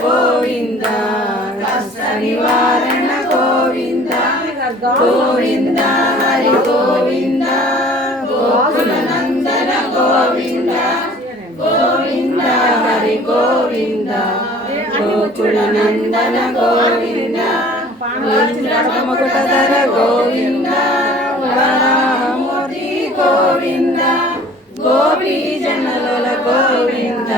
గోవింద కష్ట నివారణ గోవింద గోవింద హరి గోవింద గోకుల నందన గోవింద గోవింద హరి గోవింద గోకుల నందన గోవింద ముకుటధర గోవింద వరాహమూర్తి గోవింద గోపీ జనల గోవింద